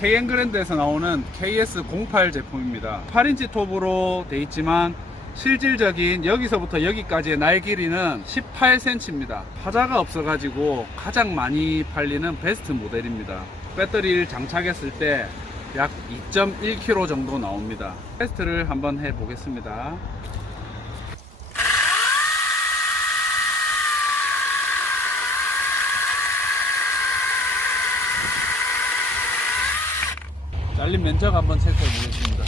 KN그랜드에서 나오는 KS08 제품입니다. 8인치 톱으로 돼 있지만 실질적인 여기서부터 여기까지의 날 길이는 18cm입니다. 하자가 없어 가지고 가장 많이 팔리는 베스트 모델입니다. 배터리를 장착했을 때 약 2.1kg 정도 나옵니다. 테스트를 한번 해 보겠습니다. 잘린 면적 한번 체크해 보겠습니다.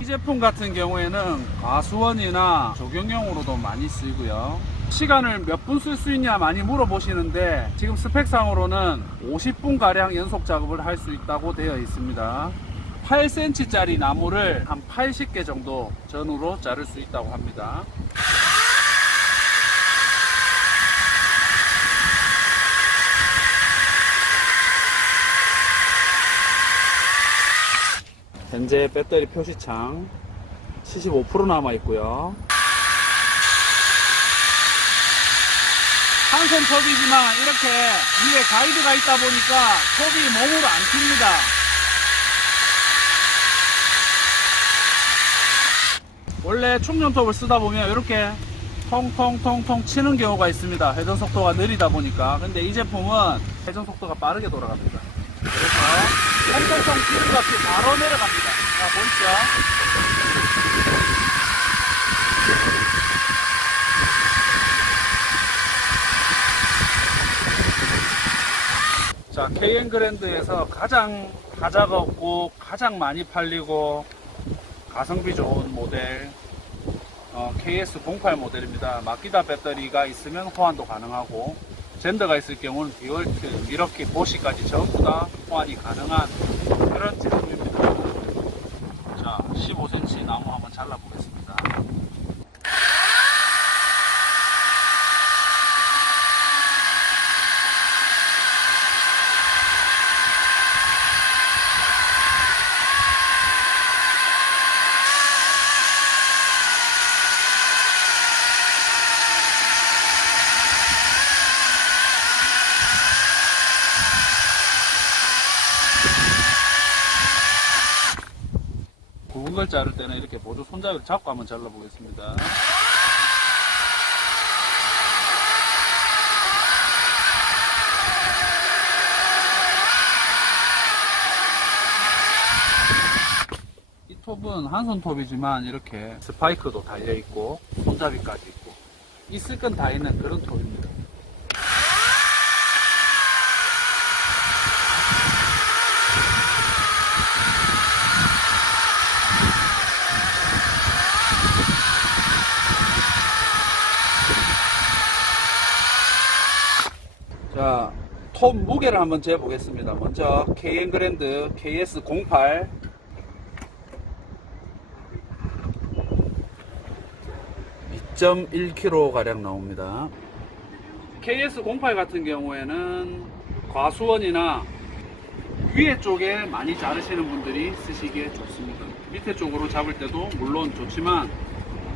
이 제품 같은 경우에는 과수원이나 조경용으로도 많이 쓰이고요. 시간을 몇 분 쓸 수 있냐 많이 물어보시는데 지금 스펙상으로는 50분 가량 연속 작업을 할 수 있다고 되어 있습니다. 8cm짜리 나무를 한 80개 정도 전후로 자를 수 있다고 합니다. 현재 배터리 표시창 75% 남아 있고요. 한손 톱이지만 이렇게 위에 가이드가 있다 보니까 톱이 몸으로 안 튑니다. 원래 충전 톱을 쓰다 보면 이렇게 통통통통 치는 경우가 있습니다. 회전 속도가 느리다 보니까. 근데 이 제품은 회전 속도가 빠르게 돌아갑니다. 그래서 통통통 치는 것 없이 바로 내려갑니다. 자, 보이시죠? 자, KN 그랜드에서 가장 하자가 없고 가장 많이 팔리고 가성비 좋은 모델 어, KS08 모델입니다. 마키다 배터리가 있으면 호환도 가능하고 젠더가 있을 경우는 듀얼트, 이렇게 보시까지 전부 다 호환이 가능한 그런 제품입니다. 자, 15cm 나무 한번 잘라보겠습니다. 굵은 걸 자를 때는 이렇게 보조 손잡이를 잡고 한번 잘라보겠습니다. 이 톱은 한 손 톱이지만 이렇게 스파이크도 달려 있고 손잡이까지 있고 있을 건 다 있는 그런 톱입니다. 자, 톱 무게를 한번 재보겠습니다. 먼저 KN 그랜드 KS08 2.1kg 가량 나옵니다. KS08 같은 경우에는 과수원이나 위에 쪽에 많이 자르시는 분들이 쓰시기에 좋습니다. 밑에 쪽으로 잡을 때도 물론 좋지만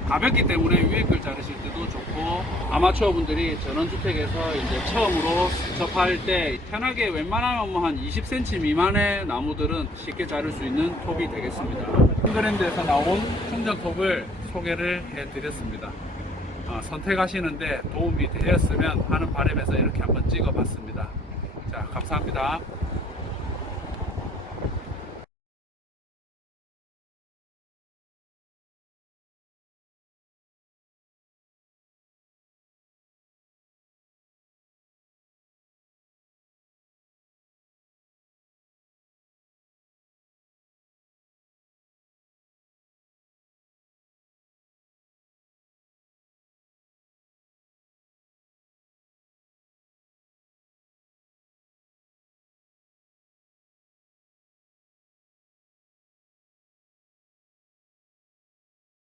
가볍기 때문에 위에 걸 자르실 때도 좋고 아마추어 분들이 전원주택에서 이제 처음으로 접할 때 편하게 웬만하면 뭐 한 20cm 미만의 나무들은 쉽게 자를 수 있는 톱이 되겠습니다. 싱글랜드에서 나온 충전 톱을 소개를 해드렸습니다. 어, 선택하시는데 도움이 되었으면 하는 바람에서 이렇게 한번 찍어봤습니다. 자, 감사합니다.